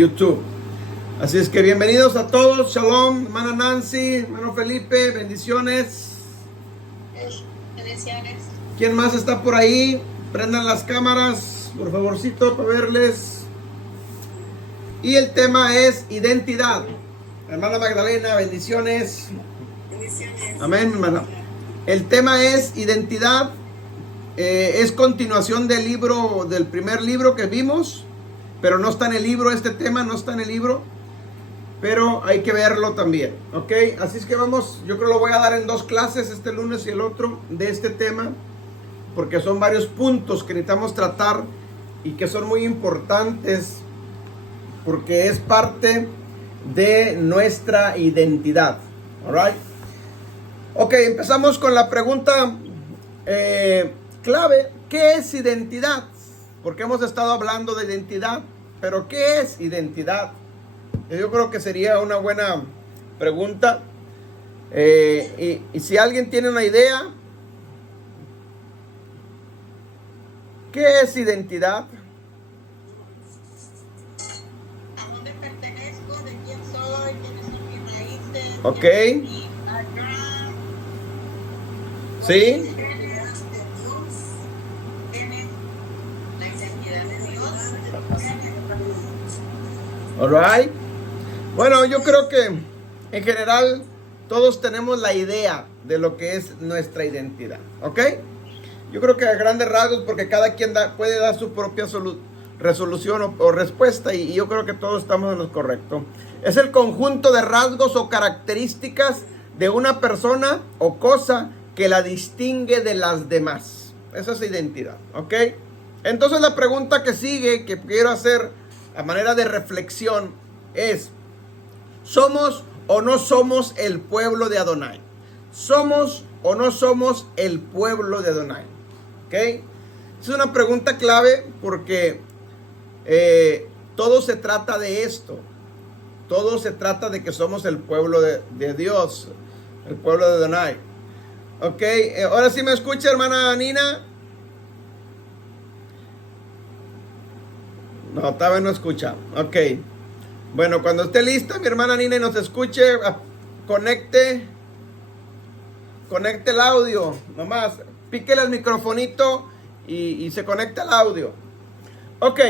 YouTube. Así es que bienvenidos a todos. Shalom, hermana Nancy, hermano Felipe, bendiciones. Bendiciones. ¿Quién más está por ahí? Prendan las cámaras, por favorcito, para verles. Y el tema es identidad. Hermana Magdalena, bendiciones. Bendiciones. Amén, hermano. El tema es identidad. Es continuación del primer libro que vimos, pero no está en el libro, este tema no está en el libro, pero hay que verlo también, ¿ok? Así es que vamos, yo creo lo voy a dar en dos clases, este lunes y el otro, de este tema, porque son varios puntos que necesitamos tratar y que son muy importantes, porque es parte de nuestra identidad, ¿alright? Ok, empezamos con la pregunta clave, ¿qué es identidad? Porque hemos estado hablando de identidad, pero ¿qué es identidad? Yo creo que sería una buena pregunta. Y si alguien tiene una idea, ¿qué es identidad? ¿A dónde pertenezco? ¿De quién soy? ¿Quiénes son mis raíces? Ok. ¿Quién es mi background? ¿Sí? Alright. Bueno, yo creo que en general todos tenemos la idea de lo que es nuestra identidad, ¿ok? Yo creo que a grandes rasgos, porque cada quien puede dar su propia resolución o respuesta, y yo creo que todos estamos en lo correcto. Es el conjunto de rasgos o características de una persona o cosa que la distingue de las demás. Esa es identidad, ¿ok? Entonces la pregunta que sigue, que quiero hacer a manera de reflexión, es: ¿somos o no somos el pueblo de Adonai? ¿Somos o no somos el pueblo de Adonai? ¿Ok? Es una pregunta clave porque todo se trata de esto. Todo se trata de que somos el pueblo de Dios, el pueblo de Adonai. ¿Ok? Ahora sí me escucha, hermana Nina. No, todavía no escucha. Ok. Bueno, cuando esté lista, mi hermana Nina, y nos escuche, conecte el audio. Nomás, píquele el microfonito y se conecta el audio. Ok.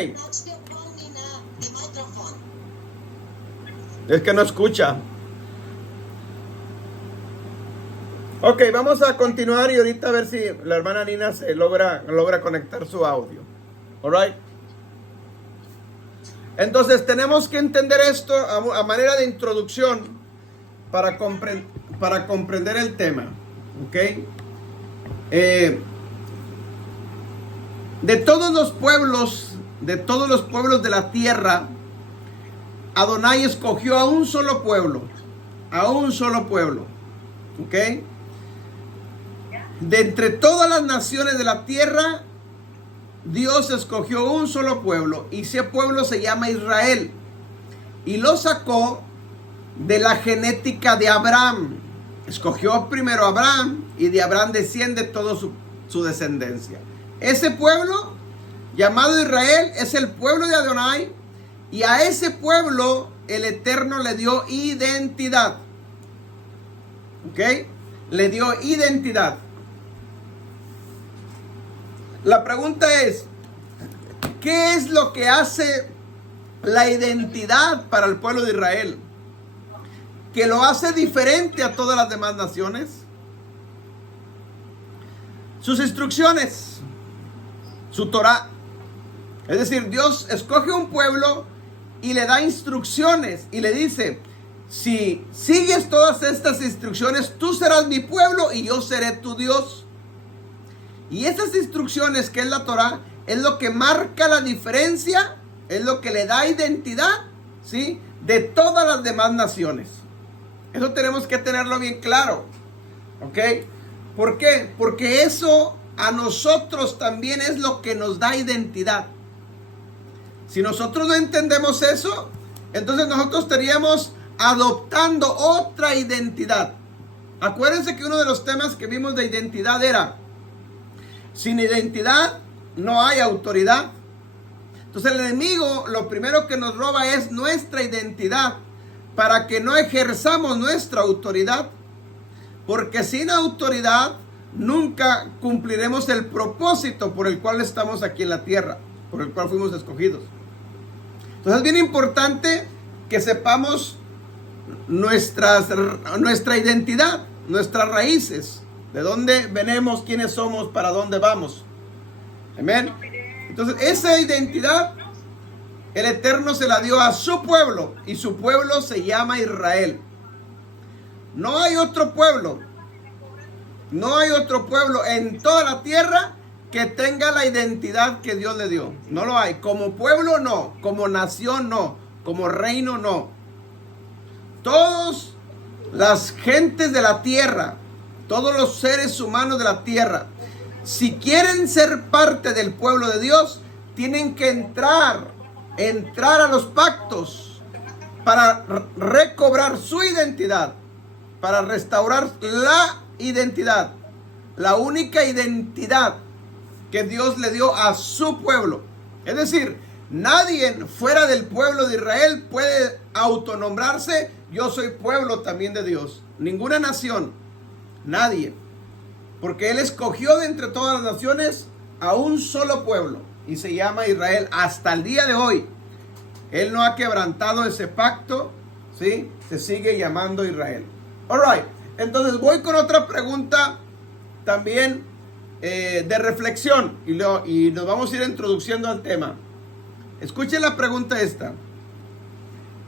Es que no escucha. Ok, vamos a continuar y ahorita a ver si la hermana Nina se logra conectar su audio. Alright. Entonces tenemos que entender esto a manera de introducción para comprender el tema, ¿ok? De todos los pueblos de la tierra, Adonai escogió a un solo pueblo, ¿ok? De entre todas las naciones de la tierra, Dios escogió un solo pueblo, y ese pueblo se llama Israel, y lo sacó de la genética de Abraham. Escogió primero a Abraham, y de Abraham desciende toda su descendencia. Ese pueblo llamado Israel es el pueblo de Adonai, y a ese pueblo el Eterno le dio identidad. ¿Ok? Le dio identidad. La pregunta es: ¿qué es lo que hace la identidad para el pueblo de Israel, que lo hace diferente a todas las demás naciones? Sus instrucciones, su Torah. Es decir, Dios escoge un pueblo y le da instrucciones y le dice: si sigues todas estas instrucciones, tú serás mi pueblo y yo seré tu Dios. Y esas instrucciones, que es la Torah, es lo que marca la diferencia, es lo que le da identidad, ¿sí?, de todas las demás naciones. Eso tenemos que tenerlo bien claro, ¿ok? ¿Por qué? Porque eso a nosotros también es lo que nos da identidad. Si nosotros no entendemos eso, entonces nosotros estaríamos adoptando otra identidad. Acuérdense que uno de los temas que vimos de identidad era: sin identidad no hay autoridad. Entonces el enemigo lo primero que nos roba es nuestra identidad para que no ejerzamos nuestra autoridad. Porque sin autoridad nunca cumpliremos el propósito por el cual estamos aquí en la tierra, por el cual fuimos escogidos. Entonces es bien importante que sepamos nuestra identidad, nuestras raíces, de dónde venimos, quiénes somos, para dónde vamos. Amén. Entonces esa identidad el Eterno se la dio a su pueblo y su pueblo se llama Israel. No hay otro pueblo en toda la tierra que tenga la identidad que Dios le dio. No lo hay. Como pueblo no, como nación no, como reino no. Todas las gentes de la tierra, todos los seres humanos de la tierra, si quieren ser parte del pueblo de Dios, tienen que entrar a los pactos para recobrar su identidad, para restaurar la identidad, la única identidad que Dios le dio a su pueblo. Es decir, nadie fuera del pueblo de Israel puede autonombrarse: yo soy pueblo también de Dios. Ninguna nación, nadie. Porque Él escogió de entre todas las naciones a un solo pueblo y se llama Israel hasta el día de hoy. Él no ha quebrantado ese pacto, ¿sí? Se sigue llamando Israel. All right. Entonces voy con otra pregunta también de reflexión y nos vamos a ir introduciendo al tema. Escuchen la pregunta esta.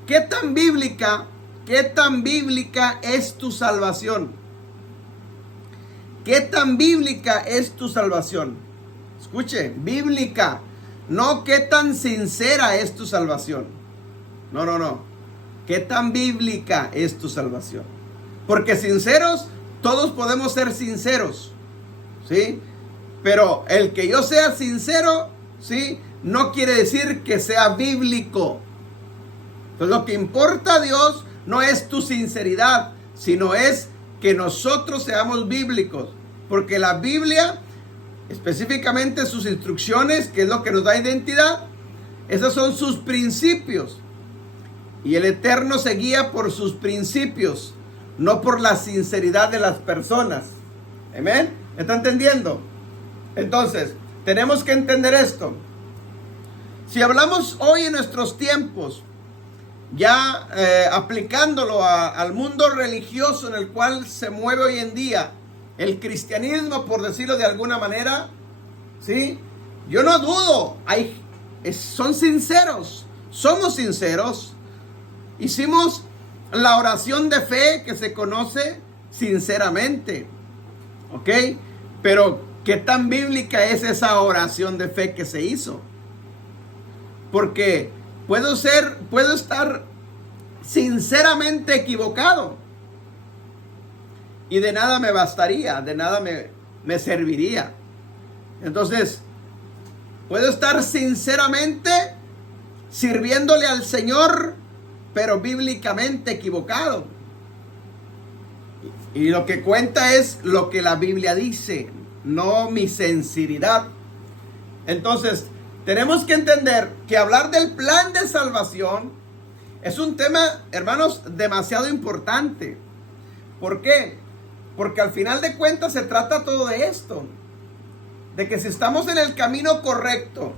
¿Qué tan bíblica es tu salvación? ¿Qué tan bíblica es tu salvación? Escuche, bíblica. No qué tan sincera es tu salvación. No. ¿Qué tan bíblica es tu salvación? Porque sinceros, todos podemos ser sinceros, ¿sí? Pero el que yo sea sincero, ¿sí?, no quiere decir que sea bíblico. Entonces lo que importa a Dios no es tu sinceridad, sino es que nosotros seamos bíblicos. Porque la Biblia, específicamente sus instrucciones, que es lo que nos da identidad, esos son sus principios. Y el Eterno se guía por sus principios, no por la sinceridad de las personas. Amén. ¿Está entendiendo? Entonces, tenemos que entender esto. Si hablamos hoy en nuestros tiempos, ya aplicándolo al mundo religioso en el cual se mueve hoy en día, el cristianismo, por decirlo de alguna manera, ¿sí? Yo no dudo, son sinceros, somos sinceros. Hicimos la oración de fe que se conoce sinceramente, ¿ok? Pero ¿qué tan bíblica es esa oración de fe que se hizo? Porque puedo estar sinceramente equivocado y de nada me bastaría, de nada me serviría. Entonces, puedo estar sinceramente sirviéndole al Señor, pero bíblicamente equivocado. Y lo que cuenta es lo que la Biblia dice, no mi sinceridad. Entonces, tenemos que entender que hablar del plan de salvación es un tema, hermanos, demasiado importante. ¿Por qué? Porque al final de cuentas se trata todo de esto. De que si estamos en el camino correcto,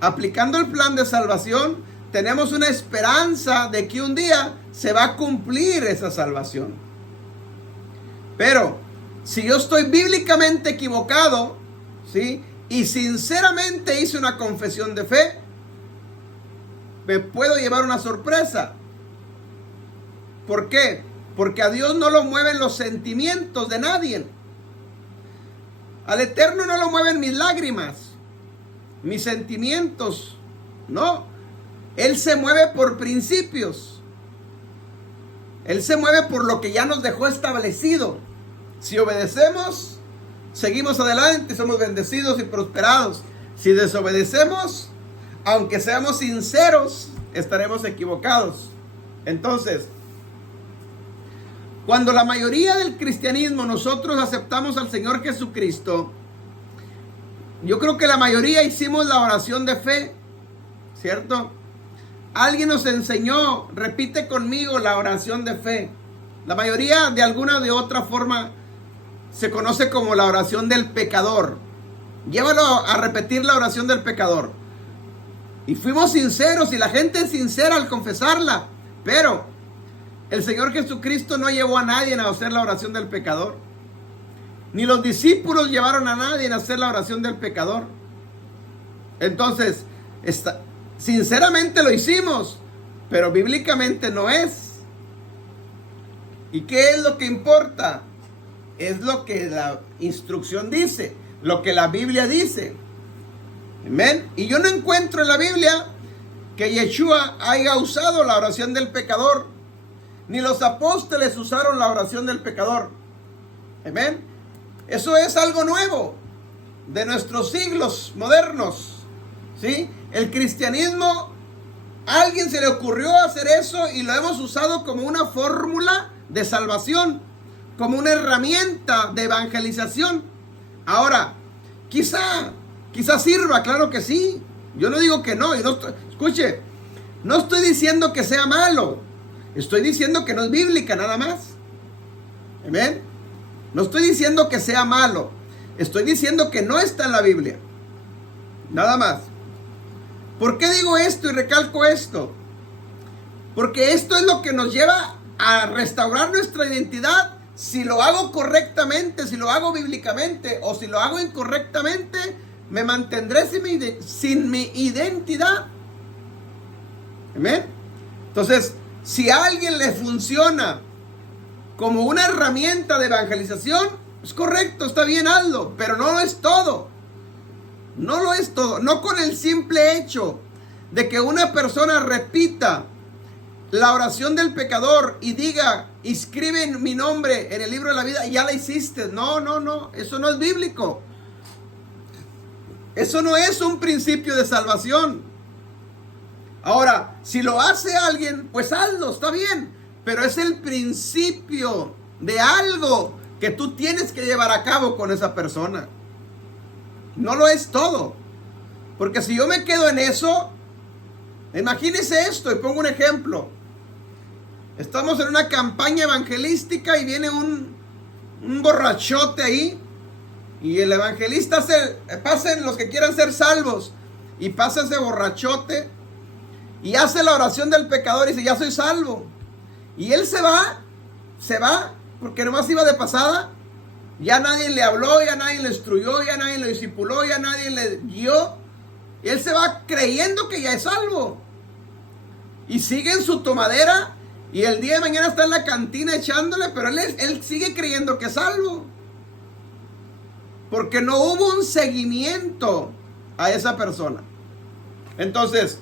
aplicando el plan de salvación, tenemos una esperanza de que un día se va a cumplir esa salvación. Pero si yo estoy bíblicamente equivocado, ¿sí?, y sinceramente hice una confesión de fe, me puedo llevar una sorpresa. ¿Por qué? Porque a Dios no lo mueven los sentimientos de nadie. Al Eterno no lo mueven mis lágrimas, mis sentimientos. No. Él se mueve por principios. Él se mueve por lo que ya nos dejó establecido. Si obedecemos, seguimos adelante, somos bendecidos y prosperados. Si desobedecemos, aunque seamos sinceros, estaremos equivocados. Entonces, cuando la mayoría del cristianismo nosotros aceptamos al Señor Jesucristo, yo creo que la mayoría hicimos la oración de fe, ¿cierto? Alguien nos enseñó, repite conmigo la oración de fe. La mayoría de alguna o de otra forma se conoce como la oración del pecador. Llévalo a repetir la oración del pecador. Y fuimos sinceros y la gente es sincera al confesarla. Pero el Señor Jesucristo no llevó a nadie a hacer la oración del pecador. Ni los discípulos llevaron a nadie a hacer la oración del pecador. Entonces, sinceramente lo hicimos, pero bíblicamente no es. ¿Y qué es lo que importa? Es lo que la instrucción dice, lo que la Biblia dice. Amén. Y yo no encuentro en la Biblia que Yeshua haya usado la oración del pecador, ni los apóstoles usaron la oración del pecador. Amén. Eso es algo nuevo de nuestros siglos modernos. ¿Sí? El cristianismo, a alguien se le ocurrió hacer eso y lo hemos usado como una fórmula de salvación, como una herramienta de evangelización. Ahora, quizá sirva, claro que sí. Yo no digo que no. Escuche, no estoy diciendo que sea malo. Estoy diciendo que no es bíblica, nada más. Amén. No estoy diciendo que sea malo. Estoy diciendo que no está en la Biblia. Nada más. ¿Por qué digo esto y recalco esto? Porque esto es lo que nos lleva a restaurar nuestra identidad. Si lo hago correctamente, si lo hago bíblicamente o si lo hago incorrectamente, me mantendré sin mi identidad. ¿Amén? Entonces, si a alguien le funciona como una herramienta de evangelización, es correcto, está bien, hazlo, pero no lo es todo. No lo es todo. No con el simple hecho de que una persona repita la oración del pecador y diga, inscribe mi nombre en el libro de la vida, y ya la hiciste. No. Eso no es bíblico. Eso no es un principio de salvación. Ahora, si lo hace alguien, pues hazlo, está bien. Pero es el principio de algo que tú tienes que llevar a cabo con esa persona. No lo es todo. Porque si yo me quedo en eso, imagínese esto, y pongo un ejemplo. Estamos en una campaña evangelística y viene un borrachote ahí. Y el evangelista pasen los que quieran ser salvos. Y pasa ese borrachote y hace la oración del pecador y dice, ya soy salvo. Y él se va, porque nomás iba de pasada. Ya nadie le habló, ya nadie le instruyó, ya nadie le discipuló, ya nadie le guió. Y él se va creyendo que ya es salvo. Y sigue en su tomadera. Y el día de mañana está en la cantina echándole. Pero él sigue creyendo que es salvo. Porque no hubo un seguimiento a esa persona. Entonces,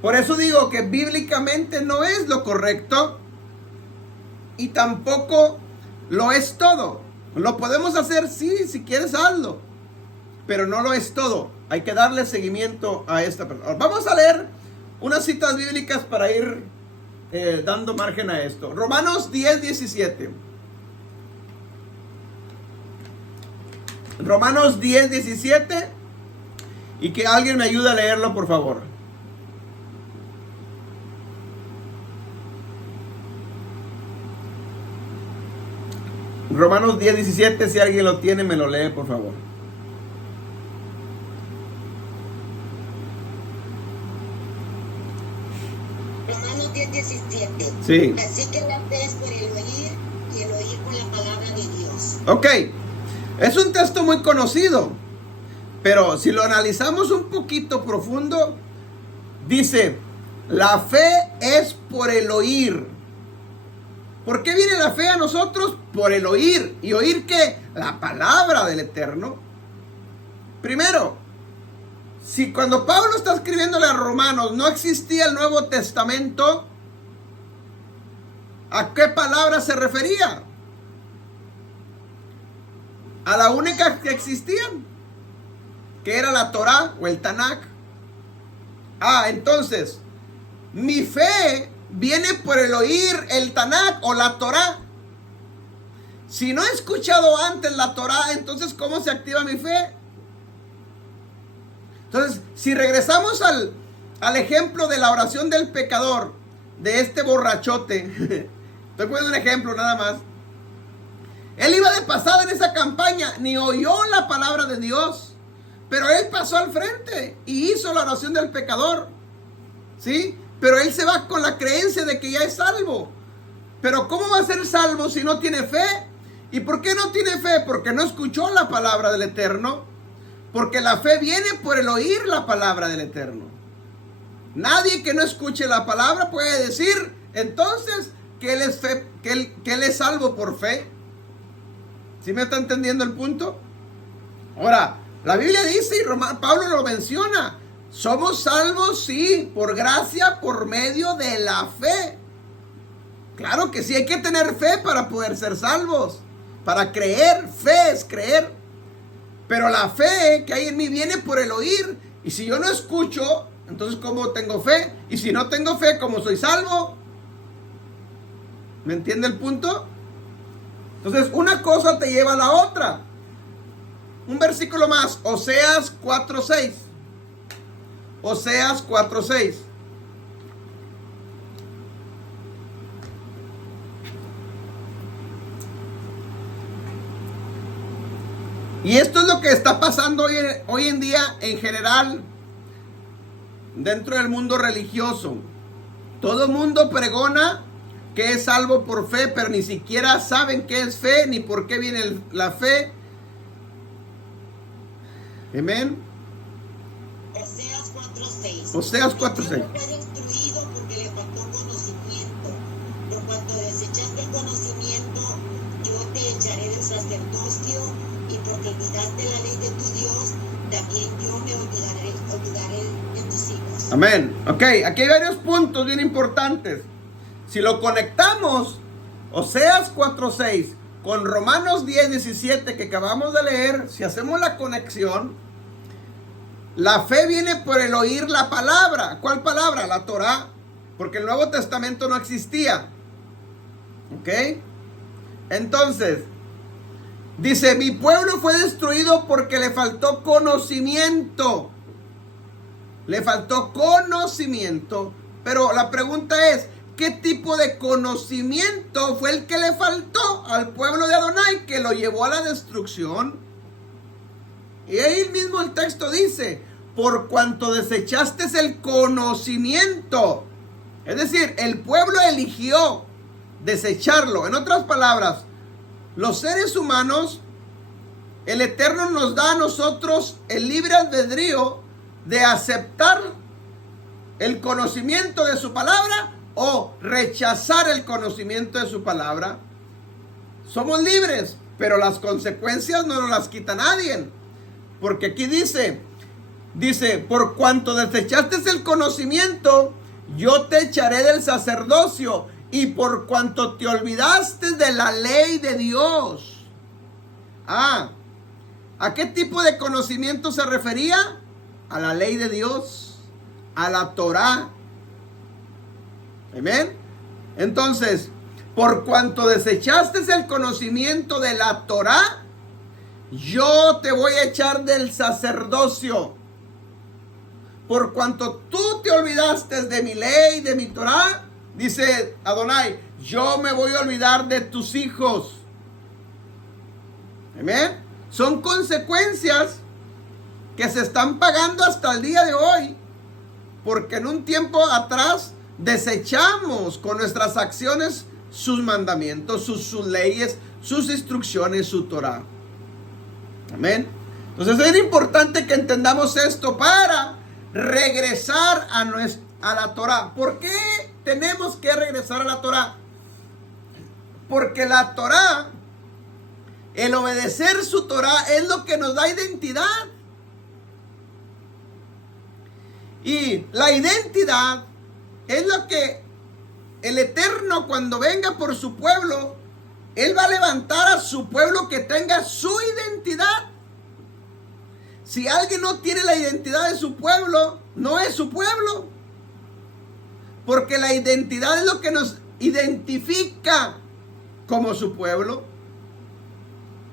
por eso digo que bíblicamente no es lo correcto. Y tampoco lo es todo. Lo podemos hacer, sí, si quieres hazlo. Pero no lo es todo. Hay que darle seguimiento a esta persona. Vamos a leer unas citas bíblicas para ir dando margen a esto. Romanos 10:17. Romanos 10:17. Y que alguien me ayude a leerlo, por favor. Romanos 10:17, si alguien lo tiene, me lo lee, por favor. Romanos 10:17. Sí. Así que la fe es por el oír y el oír por la palabra de Dios. Ok, es un texto muy conocido, pero si lo analizamos un poquito profundo, dice, la fe es por el oír. ¿Por qué viene la fe a nosotros? Por el oír. ¿Y oír qué? La palabra del Eterno. Primero, si cuando Pablo está escribiéndole a Romanos no existía el Nuevo Testamento, ¿a qué palabra se refería? A la única que existían, que era la Torá o el Tanakh. Entonces, mi fe viene por el oír el Tanakh o la Torá. Si no he escuchado antes la Torá, entonces ¿cómo se activa mi fe? Entonces, Si regresamos al ejemplo de la oración del pecador, de este borrachote, estoy poniendo un ejemplo nada más. Él iba de pasada en esa campaña, ni oyó la palabra de Dios, pero él pasó al frente y hizo la oración del pecador, ¿sí? Pero él se va con la creencia de que ya es salvo. Pero ¿cómo va a ser salvo si no tiene fe? ¿Y por qué no tiene fe? Porque no escuchó la palabra del Eterno. Porque la fe viene por el oír la palabra del Eterno. Nadie que no escuche la palabra puede decir entonces que él es, que él es salvo por fe. ¿Sí me está entendiendo el punto? Ahora, la Biblia dice, y Pablo lo menciona, somos salvos, sí, por gracia, por medio de la fe. Claro que sí, hay que tener fe para poder ser salvos. Para creer, fe es creer. Pero la fe que hay en mí viene por el oír. Y si yo no escucho, entonces ¿cómo tengo fe? Y si no tengo fe, ¿cómo soy salvo? ¿Me entiende el punto? Entonces una cosa te lleva a la otra. Un versículo más, Oseas 4:6. Oseas 4:6. Y esto es lo que está pasando hoy en día en general dentro del mundo religioso. Todo el mundo pregona que es salvo por fe, pero ni siquiera saben qué es fe, ni por qué viene la fe. Amén. Oseas 4:6. Oseas 4:6. Fue destruido porque le faltó conocimiento. Por cuanto desechaste el conocimiento, yo te echaré del sacerdocio, y porque olvidaste la ley de tu Dios, también yo me olvidaré de tus hijos. Amén. Ok, aquí hay varios puntos bien importantes. Si lo conectamos, Oseas 4:6, con Romanos 10:17 que acabamos de leer, si hacemos la conexión, la fe viene por el oír la palabra. ¿Cuál palabra? La Torá. Porque el Nuevo Testamento no existía. ¿Ok? Entonces, dice, mi pueblo fue destruido porque le faltó conocimiento. Le faltó conocimiento. Pero la pregunta es, ¿qué tipo de conocimiento fue el que le faltó al pueblo de Adonai que lo llevó a la destrucción? Y ahí mismo el texto dice, por cuanto desechaste el conocimiento. Es decir, el pueblo eligió desecharlo. En otras palabras, los seres humanos, el Eterno nos da a nosotros el libre albedrío de aceptar el conocimiento de su palabra o rechazar el conocimiento de su palabra. Somos libres, pero las consecuencias no nos las quita nadie. Porque aquí dice, por cuanto desechaste el conocimiento, yo te echaré del sacerdocio, y por cuanto te olvidaste de la ley de Dios. ¿A qué tipo de conocimiento se refería? A la ley de Dios, a la Torá. Amén. Entonces, por cuanto desechaste el conocimiento de la Torá, yo te voy a echar del sacerdocio. Por cuanto tú te olvidaste de mi ley, de mi Torá, dice Adonai, yo me voy a olvidar de tus hijos. Amén. Son consecuencias que se están pagando hasta el día de hoy. Porque en un tiempo atrás desechamos con nuestras acciones sus mandamientos, sus leyes, sus instrucciones, su Torah. Amén. Entonces es importante que entendamos esto para regresar a la Torah. ¿Por qué tenemos que regresar a la Torah? Porque la Torah, el obedecer su Torah, es lo que nos da identidad. Y la identidad es lo que el Eterno, cuando venga por su pueblo, Él va a levantar a su pueblo que tenga su identidad. Si alguien no tiene la identidad de su pueblo, no es su pueblo. Porque la identidad es lo que nos identifica como su pueblo.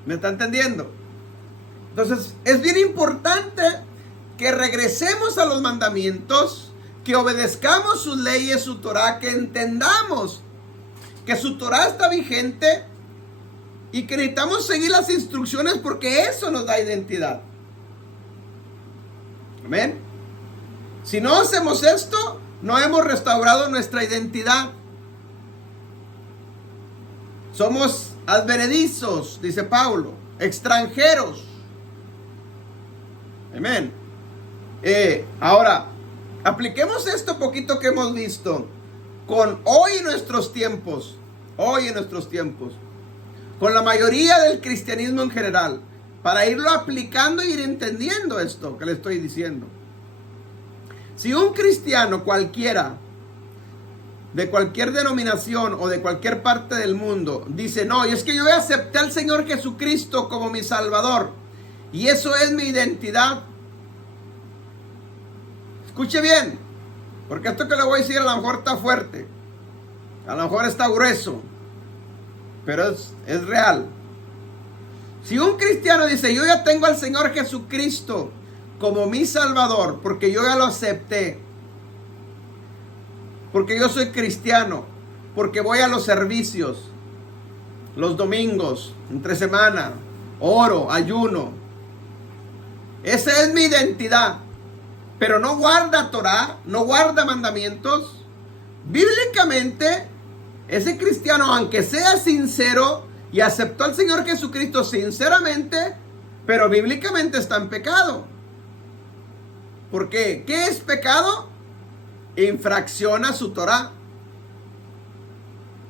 ¿Me está entendiendo? Entonces, es bien importante que regresemos a los mandamientos, que obedezcamos sus leyes, su Torah, que entendamos que su Torah está vigente y que necesitamos seguir las instrucciones porque eso nos da identidad. Amén. Si no hacemos esto, no hemos restaurado nuestra identidad. Somos advenedizos, dice Pablo, extranjeros. Amén. Ahora, apliquemos esto poquito que hemos visto con hoy en nuestros tiempos, con la mayoría del cristianismo en general, para irlo aplicando e ir entendiendo esto que le estoy diciendo. Si un cristiano cualquiera, de cualquier denominación o de cualquier parte del mundo, dice, no, y es que yo acepté al Señor Jesucristo como mi Salvador, y eso es mi identidad. Escuche bien, porque esto que le voy a decir a lo mejor está fuerte, a lo mejor está grueso, pero es real. Si un cristiano dice, yo ya tengo al Señor Jesucristo como mi Salvador, porque yo ya lo acepté, porque yo soy cristiano, porque voy a los servicios, los domingos, entre semana, oro, ayuno, esa es mi identidad, pero no guarda Torah, no guarda mandamientos, bíblicamente, ese cristiano, aunque sea sincero y aceptó al Señor Jesucristo sinceramente, pero bíblicamente está en pecado. ¿Por qué? ¿Qué es pecado? Infracciona su Torah.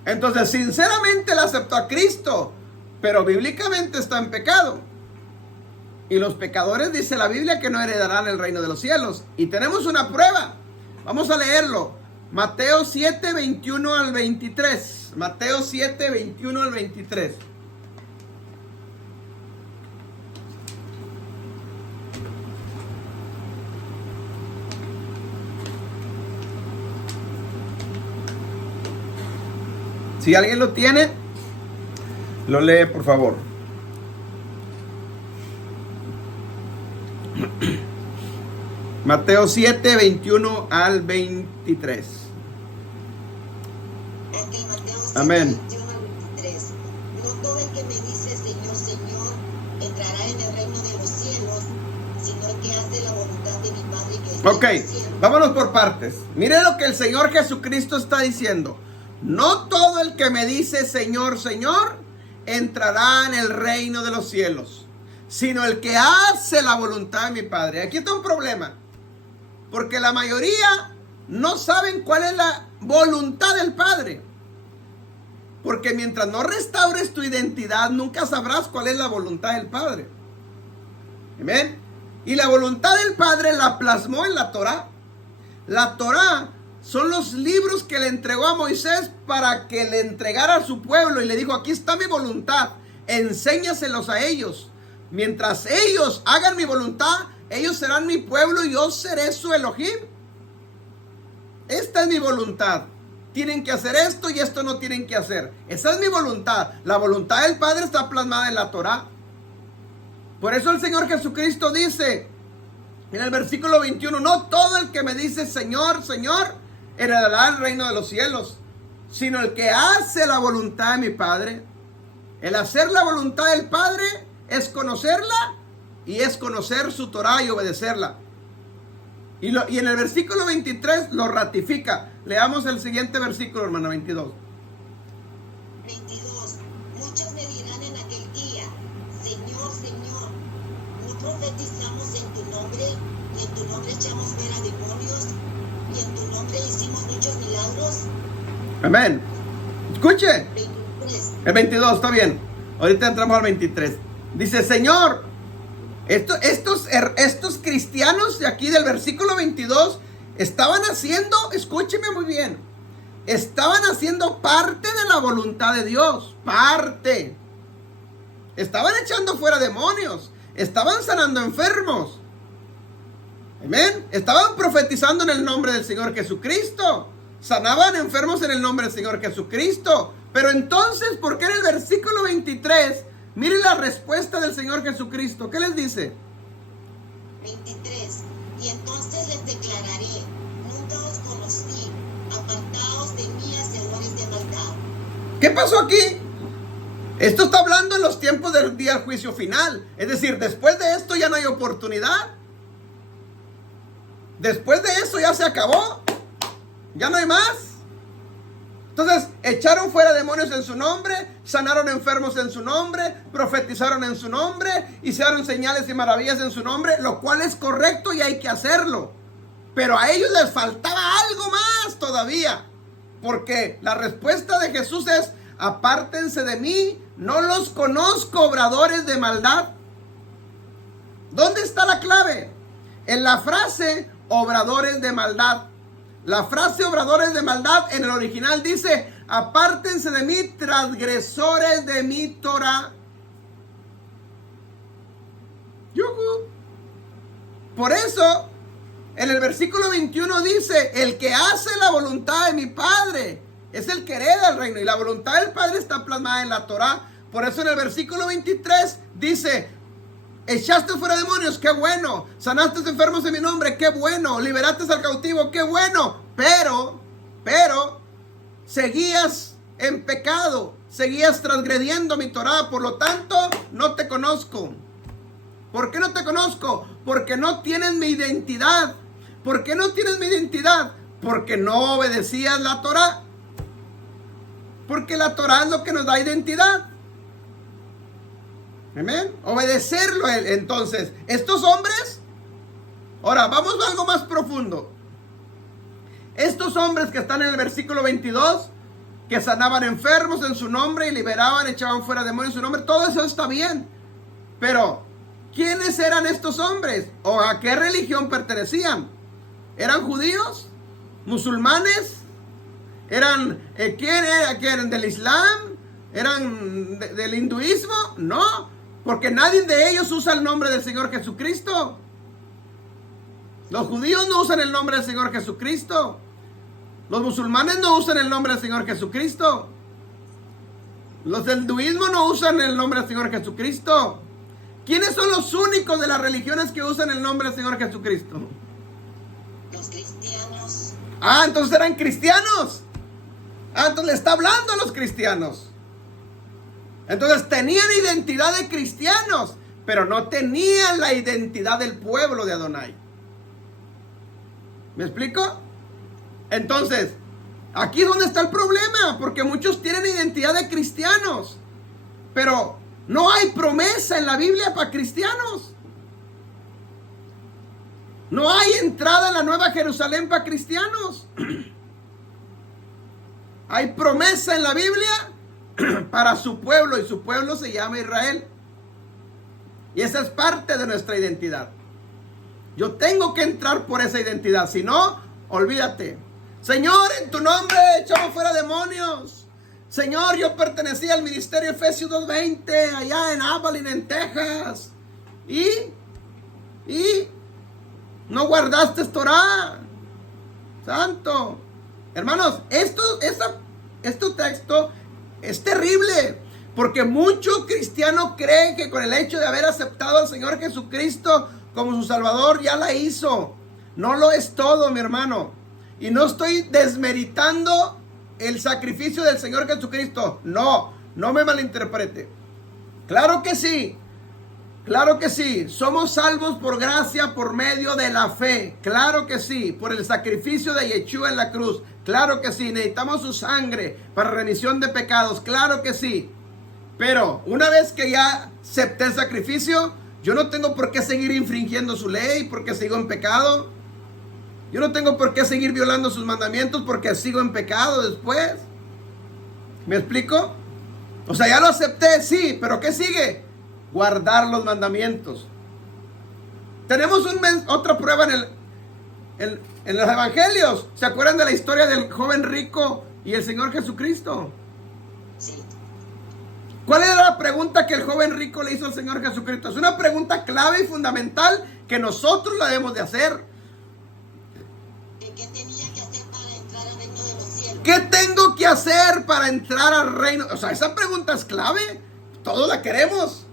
Entonces, sinceramente le aceptó a Cristo, pero bíblicamente está en pecado. Y los pecadores, dice la Biblia, que no heredarán el reino de los cielos. Y tenemos una prueba. Vamos a leerlo. Mateo 7, 21 al 23. Mateo 7, 21 al 23. Si alguien lo tiene, lo lee, por favor. Mateo 7, 21 al 23. Ok, Mateo 7, Amén. 21 al 23. No todo el que me dice Señor, Señor, entrará en el reino de los cielos, sino el que hace la voluntad de mi Padre que está Ok, en los cielos. vámonos por partes. Mire lo que el Señor Jesucristo está diciendo. No todo el que me dice Señor, Señor, entrará en el reino de los cielos, sino el que hace la voluntad de mi Padre. Aquí está un problema, porque la mayoría no saben cuál es la voluntad del Padre. Porque mientras no restaures tu identidad, nunca sabrás cuál es la voluntad del Padre. Amén. Y la voluntad del Padre la plasmó en la Torah. La Torah son los libros que le entregó a Moisés para que le entregara a su pueblo. Y le dijo, aquí está mi voluntad, enséñaselos a ellos. Mientras ellos hagan mi voluntad, ellos serán mi pueblo y yo seré su Elohim. Esta es mi voluntad. Tienen que hacer esto y esto no tienen que hacer. Esa es mi voluntad. La voluntad del Padre está plasmada en la Torah. Por eso el Señor Jesucristo dice en el versículo 21, no todo el que me dice Señor, Señor, heredará el reino de los cielos, sino el que hace la voluntad de mi Padre. El hacer la voluntad del Padre es conocerla y es conocer su Torah y obedecerla. Y en el versículo 23 lo ratifica. Leamos el siguiente versículo, hermano, 22. 22. Muchos me dirán en aquel día, Señor, Señor, ¿no profetizamos en tu nombre, y en tu nombre echamos fuera demonios, y en tu nombre hicimos muchos milagros? Amén. Escuche. 23. El 22, está bien. Ahorita entramos al 23. Dice, Señor, estos cristianos de aquí del versículo 22 estaban haciendo, escúcheme muy bien, estaban haciendo parte de la voluntad de Dios. Parte. Estaban echando fuera demonios. Estaban sanando enfermos. Amén. Estaban profetizando en el nombre del Señor Jesucristo. Sanaban enfermos en el nombre del Señor Jesucristo. Pero entonces, ¿por qué en el versículo 23, mire la respuesta del Señor Jesucristo? ¿Qué les dice? 23. Y entonces les declararé, nunca os conocí, apartaos de mí, hacedores de maldad. ¿Qué pasó aquí? Esto está hablando en los tiempos del día del juicio final. Es decir, después de esto ya no hay oportunidad. Después de eso ya se acabó. Ya no hay más. Entonces, echaron fuera demonios en su nombre, sanaron enfermos en su nombre, profetizaron en su nombre, hicieron señales y maravillas en su nombre, lo cual es correcto y hay que hacerlo. Pero a ellos les faltaba algo más todavía. Porque la respuesta de Jesús es: apártense de mí, no los conozco, obradores de maldad. ¿Dónde está la clave? En la frase obradores de maldad. La frase obradores de maldad en el original dice: apártense de mí, transgresores de mi Torah. ¡Yujú! Por eso, en el versículo 21 dice: el que hace la voluntad de mi Padre es el que hereda el reino. Y la voluntad del Padre está plasmada en la Torah. Por eso en el versículo 23 dice: echaste fuera demonios, qué bueno. Sanaste enfermos en mi nombre, qué bueno. Liberaste al cautivo, qué bueno. Pero seguías en pecado, seguías transgrediendo mi Torah. Por lo tanto, no te conozco. ¿Por qué no te conozco? Porque no tienes mi identidad. ¿Por qué no tienes mi identidad? Porque no obedecías la Torah. Porque la Torah es lo que nos da identidad. Amén. Obedecerlo a él. Entonces, estos hombres, ahora vamos a algo más profundo. Estos hombres que están en el versículo 22, que sanaban enfermos en su nombre y liberaban, echaban fuera demonios en su nombre, todo eso está bien. Pero, ¿quiénes eran estos hombres? ¿O a qué religión pertenecían? ¿Eran judíos? ¿Musulmanes? ¿Quién eran del Islam? ¿Eran del hinduismo? No, porque nadie de ellos usa el nombre del Señor Jesucristo. Los judíos no usan el nombre del Señor Jesucristo. Los musulmanes no usan el nombre del Señor Jesucristo. Los del hinduismo no usan el nombre del Señor Jesucristo. ¿Quiénes son los únicos de las religiones que usan el nombre del Señor Jesucristo? Los cristianos. Ah, entonces eran cristianos. Ah, entonces le está hablando a los cristianos. Entonces tenían identidad de cristianos, pero no tenían la identidad del pueblo de Adonai. ¿Me explico? Entonces, aquí es donde está el problema, porque muchos tienen identidad de cristianos, pero no hay promesa en la Biblia para cristianos. No hay entrada en la Nueva Jerusalén para cristianos. Hay promesa en la Biblia para su pueblo, y su pueblo se llama Israel. Y esa es parte de nuestra identidad. Yo tengo que entrar por esa identidad, si no, olvídate. Señor, en tu nombre echamos fuera demonios. Señor, yo pertenecía al ministerio Efesios 2:20 allá en Abilene, en Texas. Y no guardaste Torah. Santo. Hermanos, este texto es terrible, porque muchos cristianos creen que con el hecho de haber aceptado al Señor Jesucristo como su Salvador ya la hizo. No lo es todo, mi hermano. Y no estoy desmeritando el sacrificio del Señor Jesucristo. No me malinterprete. Claro que sí. Claro que sí. Somos salvos por gracia, por medio de la fe. Claro que sí. Por el sacrificio de Yeshua en la cruz. Claro que sí. Necesitamos su sangre para remisión de pecados. Claro que sí. Pero una vez que ya acepté el sacrificio, yo no tengo por qué seguir infringiendo su ley porque sigo en pecado. Yo no tengo por qué seguir violando sus mandamientos porque sigo en pecado después. ¿Me explico? O sea, ya lo acepté, sí, pero ¿qué sigue? Guardar los mandamientos. Tenemos otra prueba en los evangelios. ¿Se acuerdan de la historia del joven rico y el Señor Jesucristo? Sí. ¿Cuál era la pregunta que el joven rico le hizo al Señor Jesucristo? Es una pregunta clave y fundamental que nosotros la debemos de hacer. ¿Qué tenía que hacer para entrar al reino de los cielos? ¿Qué tengo que hacer para entrar al reino? O sea, esa pregunta es clave. Todos la queremos.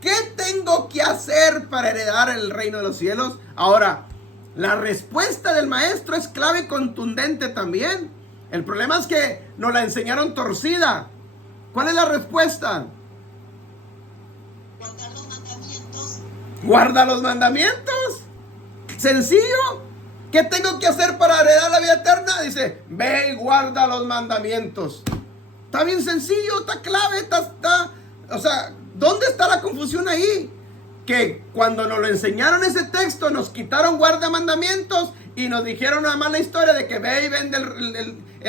¿Qué tengo que hacer para heredar el reino de los cielos? Ahora, La respuesta del maestro es clave y contundente también. El problema es que nos la enseñaron torcida. ¿Cuál es la respuesta? Guardar los mandamientos. Guarda los mandamientos. Sencillo. ¿Qué tengo que hacer para heredar la vida eterna? Dice, ve y guarda los mandamientos. Está bien sencillo, está clave, o sea, ¿dónde está la confusión ahí? Que cuando nos lo enseñaron ese texto, nos quitaron guarda mandamientos y nos dijeron nada más la historia de que ve y vende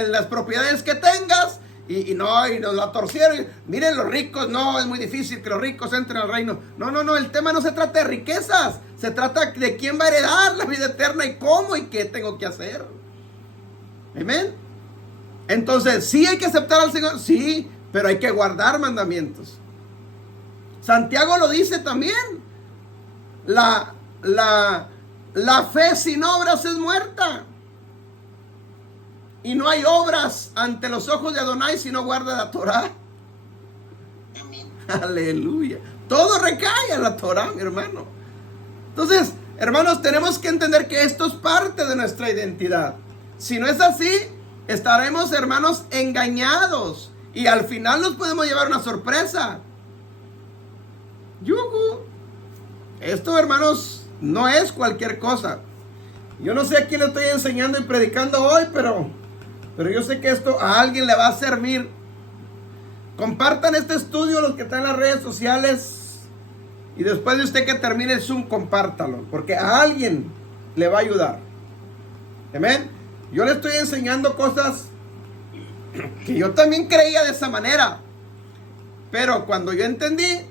las propiedades que tengas. Y nos la torcieron. Miren, los ricos, no, es muy difícil que los ricos entren al reino. No, el tema no se trata de riquezas. Se trata de quién va a heredar la vida eterna y cómo y qué tengo que hacer. Amén. Entonces, sí hay que aceptar al Señor, sí, pero hay que guardar mandamientos. Santiago lo dice también. La fe sin obras es muerta. Y no hay obras ante los ojos de Adonai si no guarda la Torah. Amén. Aleluya. Todo recae a la Torah, mi hermano. Entonces, hermanos, tenemos que entender que esto es parte de nuestra identidad. Si no es así, estaremos, hermanos, engañados. Y al final nos podemos llevar una sorpresa. Yuhu. Esto, hermanos, no es cualquier cosa. Yo no sé a quién le estoy enseñando y predicando hoy, pero yo sé que esto a alguien le va a servir. Compartan este estudio los que están en las redes sociales. Y después de usted que termine el Zoom, compártalo. Porque a alguien le va a ayudar. Amén. Yo le estoy enseñando cosas que yo también creía de esa manera. Pero cuando yo entendí,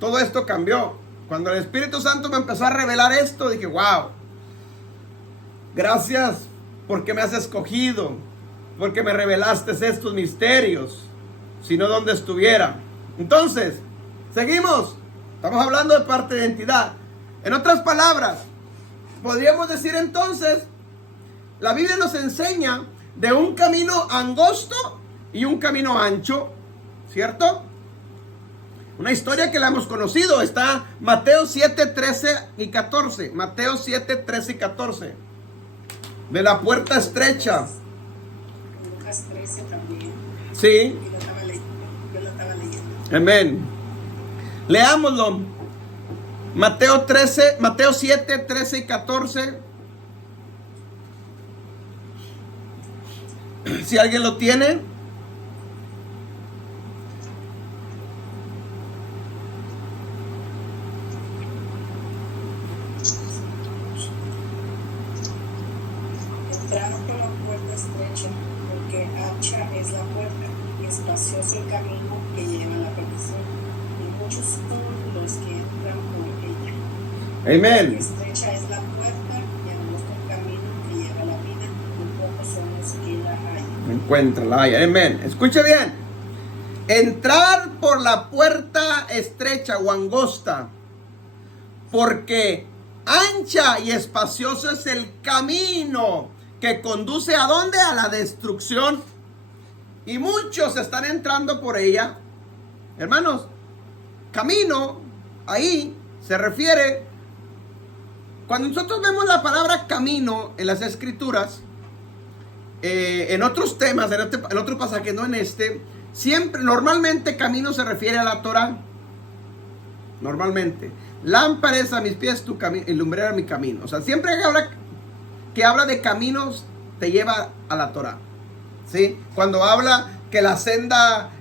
todo esto cambió. Cuando el Espíritu Santo me empezó a revelar esto, dije, wow. Gracias porque me has escogido, porque me revelaste estos misterios, si no, ¿dónde estuviera? Entonces, seguimos. Estamos hablando de parte de identidad. En otras palabras, podríamos decir entonces, la Biblia nos enseña de un camino angosto y un camino ancho, ¿cierto? Una historia que la hemos conocido, está Mateo 7, 13 y 14. Mateo 7, 13 y 14. De la puerta estrecha. Lucas 13 también. Sí. Yo lo estaba leyendo. Amén. Leámoslo. Mateo 7, 13 y 14. Si alguien lo tiene. Entraron por la puerta estrecha, porque ancha es la puerta y espacioso el camino que lleva a la perdición, y muchos son los que entran por ella. Amén. Estrecha es la puerta y angosto el camino que lleva a la vida, y pocos son los que la hallan. Encuéntrala. Amén. Escuche bien. Entrar por la puerta estrecha o angosta, porque ancha y espacioso es el camino que conduce ¿a dónde? A la destrucción. Y muchos están entrando por ella. Hermanos, camino, ahí se refiere, cuando nosotros vemos la palabra camino en las escrituras, en otros temas, en otro pasaje, no en este, siempre, normalmente camino se refiere a la Torah. Normalmente. Lámpara es a mis pies tu camino y lumbrera mi camino. O sea, siempre que habla de caminos, te lleva a la Torah. ¿Sí? Cuando habla que la senda,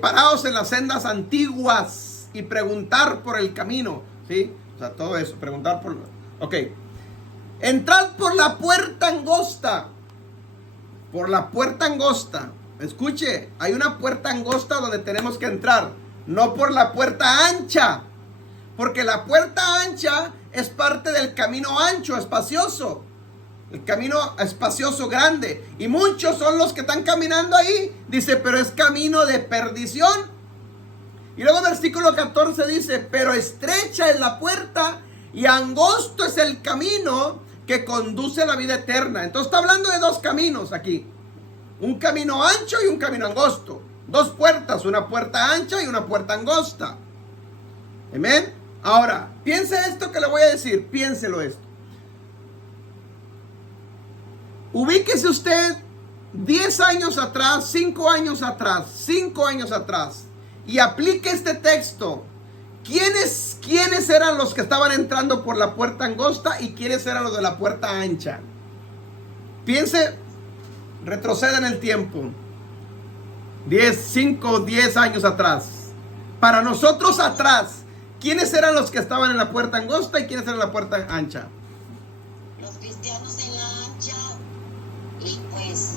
parados en las sendas antiguas y preguntar por el camino. ¿Sí? O sea, todo eso, preguntar por... Ok. Entrad por la puerta angosta. Por la puerta angosta. Escuche, hay una puerta angosta donde tenemos que entrar. No por la puerta ancha. Porque la puerta ancha es parte del camino ancho, espacioso. El camino espacioso, grande. Y muchos son los que están caminando ahí. Dice, pero es camino de perdición. Y luego versículo 14 dice, pero estrecha es la puerta y angosto es el camino que conduce a la vida eterna. Entonces está hablando de dos caminos aquí. Un camino ancho y un camino angosto. Dos puertas, una puerta ancha y una puerta angosta. Amén. Ahora, piense esto que le voy a decir, piénselo esto. ubíquese usted 10 años atrás, 5 años atrás, 5 años atrás, y aplique este texto. ¿Quiénes eran los que estaban entrando por la puerta angosta y quiénes eran los de la puerta ancha? Piense, retroceda en el tiempo. 5, 10 años atrás. Para nosotros atrás, ¿quiénes eran los que estaban en la puerta angosta y quiénes eran en la puerta ancha? Los cristianos en la ancha y pues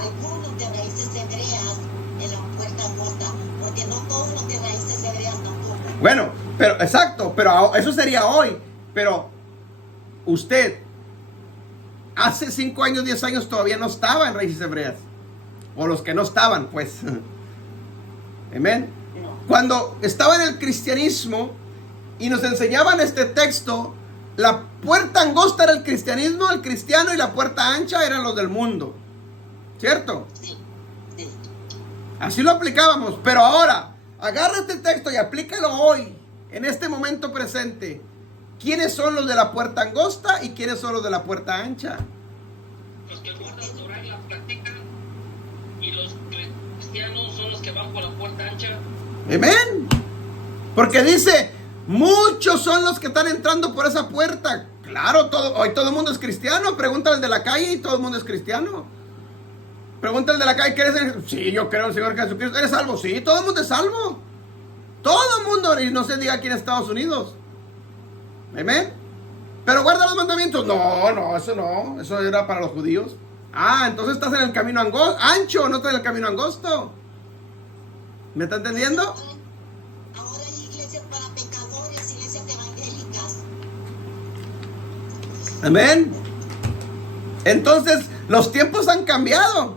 algunos de raíces hebreas en la puerta angosta, porque no todos los de raíces hebreas tampoco. Bueno, pero exacto, pero eso sería hoy. Pero usted hace 5 años, 10 años todavía no estaba en raíces hebreas. O los que no estaban, pues. Amén. Cuando estaba en el cristianismo y nos enseñaban este texto, la puerta angosta era el cristianismo, el cristiano, y la puerta ancha eran los del mundo. ¿Cierto? Sí, sí. Así lo aplicábamos. Pero ahora, agarra este texto y aplícalo hoy, en este momento presente. ¿Quiénes son los de la puerta angosta y quiénes son los de la puerta ancha? Los que guardan Torah y la practican, y los cristianos son los que van por la puerta ancha. Amén. Porque dice, muchos son los que están entrando por esa puerta. Claro, hoy todo el mundo es cristiano. Pregúntale al de la calle y todo el mundo es cristiano. Pregúntale al de la calle, ¿crees? Sí, yo creo en el Señor Jesucristo. ¿Eres salvo? Sí, todo el mundo es salvo. Todo el mundo, y no se diga aquí en Estados Unidos. Amén. Pero guarda los mandamientos. No, eso era para los judíos. Entonces estás en el camino ancho, no estás en el camino angosto. ¿Me está entendiendo? Ahora hay iglesias para pecadores, iglesias evangélicas. Amén. Entonces, los tiempos han cambiado.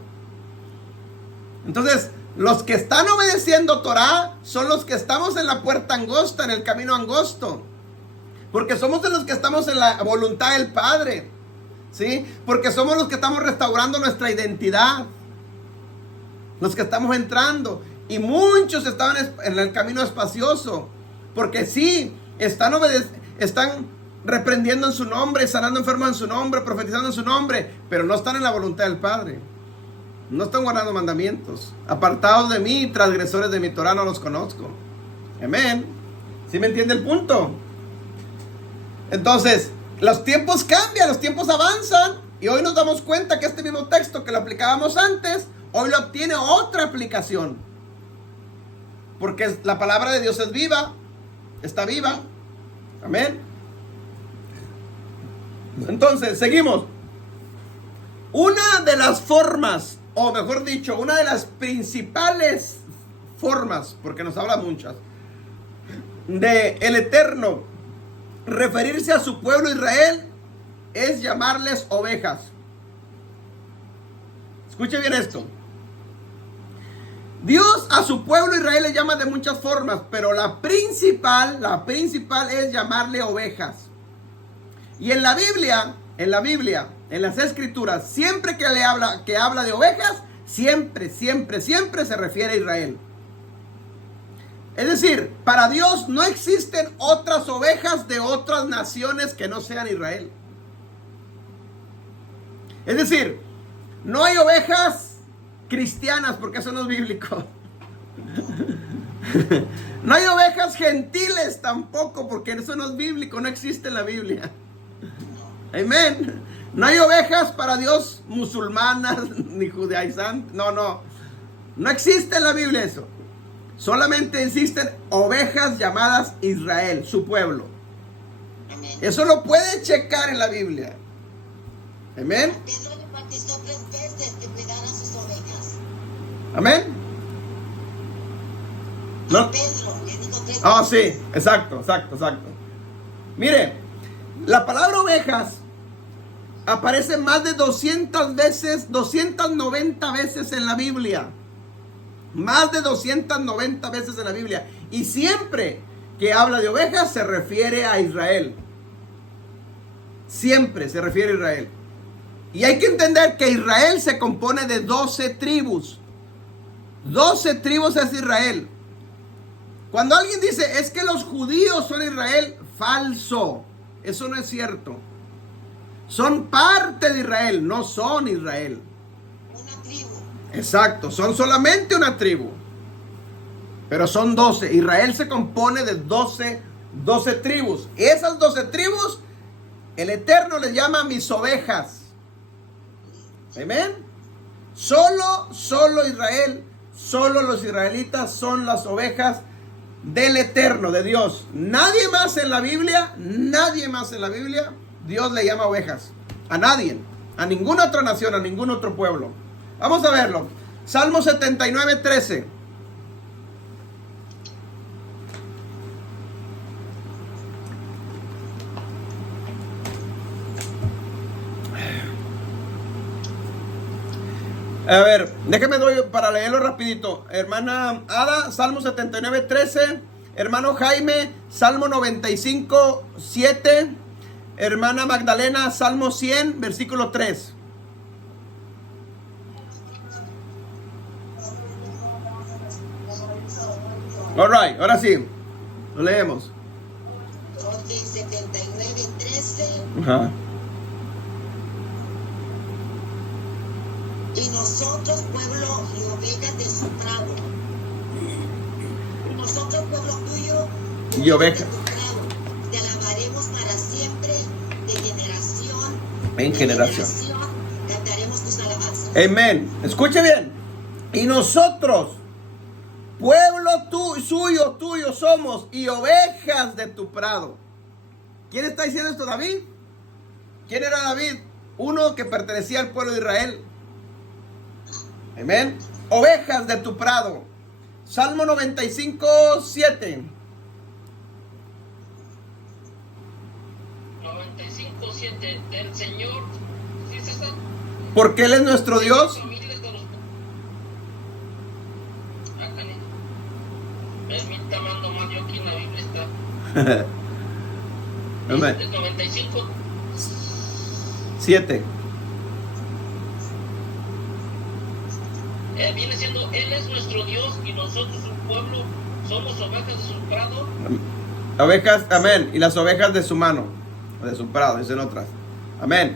Entonces, los que están obedeciendo Torah son los que estamos en la puerta angosta, en el camino angosto. Porque somos de los que estamos en la voluntad del Padre. ¿Sí? Porque somos los que estamos restaurando nuestra identidad. Los que estamos entrando. Y muchos estaban en el camino espacioso. Porque sí, están reprendiendo en su nombre, sanando enfermos en su nombre, profetizando en su nombre, pero no están en la voluntad del Padre. No están guardando mandamientos. Apartados de mí, transgresores de mi Torah, no los conozco. Amén. ¿Sí me entiende el punto? Entonces, los tiempos cambian, los tiempos avanzan, y hoy nos damos cuenta que este mismo texto que lo aplicábamos antes, hoy lo tiene otra aplicación. Porque la palabra de Dios es viva, está viva. Amén. Entonces, seguimos. Una de las formas, o mejor dicho, una de las principales formas, porque nos habla muchas, de el Eterno referirse a su pueblo Israel es llamarles ovejas. Escuche bien esto. Dios a su pueblo Israel le llama de muchas formas, pero la principal es llamarle ovejas. Y en la Biblia, en las Escrituras, siempre que habla de ovejas, siempre se refiere a Israel. Es decir, para Dios no existen otras ovejas de otras naciones que no sean Israel. Es decir, no hay ovejas cristianas, porque eso no es bíblico. No hay ovejas gentiles tampoco, porque eso no es bíblico, no existe en la Biblia. Amén. No hay ovejas para Dios musulmanas ni judaizantes. No existe en la Biblia eso. Solamente existen ovejas llamadas Israel, su pueblo. Amén. Eso lo puede checar en la Biblia. Amén. Pedro le batizó 3 veces que cuidara sus ovejas. Amén. ¿No? Pedro le dijo 3 veces. Sí, exacto. Mire, la palabra ovejas aparece más de 200 veces, 290 veces en la Biblia. Más de 290 veces en la Biblia. Y siempre que habla de ovejas se refiere a Israel. Siempre se refiere a Israel. Y hay que entender que Israel se compone de 12 tribus. 12 tribus es Israel. Cuando alguien dice, es que los judíos son Israel, falso. Eso no es cierto. Son parte de Israel, no son Israel. Una tribu. Exacto, son solamente una tribu. Pero son 12. Israel se compone de 12 tribus. Y esas 12 tribus, el Eterno les llama mis ovejas. Amén. Solo Israel, solo los israelitas son las ovejas del Eterno, de Dios. Nadie más en la Biblia, Dios le llama ovejas. A nadie, a ninguna otra nación, a ningún otro pueblo. Vamos a verlo. Salmo 79, 13. A ver, déjeme doy para leerlo rapidito. Hermana Ada, Salmo 79, 13. Hermano Jaime, Salmo 95, 7. Hermana Magdalena, Salmo 100, versículo 3. Alright, ahora sí, lo leemos. Ok, 79, 13. Ajá. Y nosotros, pueblo y ovejas de su prado. Nosotros, pueblo tuyo Y ovejas. de tu prado. Te alabaremos para siempre, de generación En generación. Cantaremos tus alabanzas. Amén. Escuche bien. Y nosotros, pueblo tuyo somos y ovejas de tu prado. ¿Quién está diciendo esto? David. ¿Quién era David? Uno que pertenecía al pueblo de Israel. Amén. Ovejas de tu prado. Salmo 95, 7. 95, 7 del Señor. ¿Sí es esa? Porque Él es nuestro Dios. Familias de los... Ándale. Permita, mando más, yo aquí en la Biblia está. Amén. El 95, 7. viene siendo, Él es nuestro Dios y nosotros su pueblo, somos ovejas de su prado. Ovejas, amén. Y las ovejas de su mano, o de su prado, dicen otras. Amén.